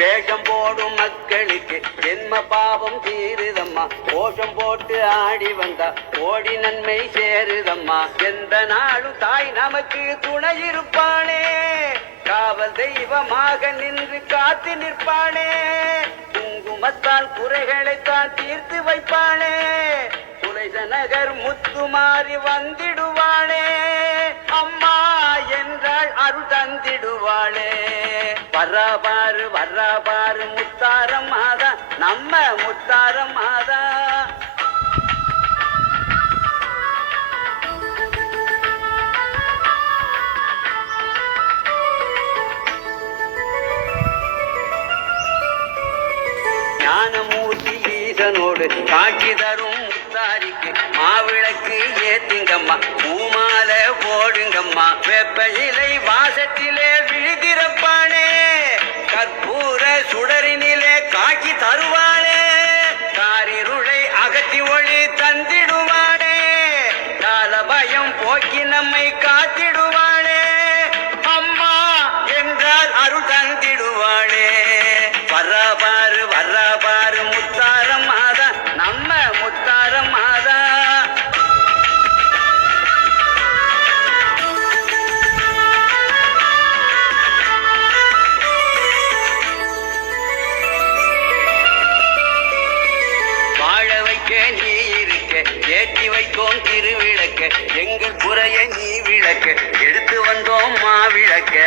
வேஷம் போடும் மக்களுக்கு ஜென்ம பாவம் தீருதம்மா. கோஷம் போட்டு ஆடி வந்தா ஓடி நன்மை சேருதம்மா. எந்த நாளும் தாய் நமக்கு துணை இருப்பாளே. காவல் தெய்வமாக நின்று காத்து நிற்பாளே. குங்குமத்தால் குறைகளை தான் தீர்த்து வைப்பாளே. துளைச நகர் முத்துமாறி வந்திடுவாளே. அம்மா என்றால் அருள் தந்திடுவாளே. வர்றாபாரு வர்ற மாதா ஞானமூர்த்தி ஈசனோடு காட்சி தரும் முத்தாரிக்கு மாவிளக்கு ஏத்திங்கம்மா பூமால போடுங்கம்மா. வெப்ப இலை வாசத்திலே விழுதிறப்பானே அகத்தி ஒளி தந்திடுவானே. கால பயம் போக்கி நம்மை காத்திடுவானே ஏற்றி வைத்தோம் திருவிளக்க எங்கள் குறைய நீ விளக்க. எடுத்து வந்தோம் மாவிளக்க.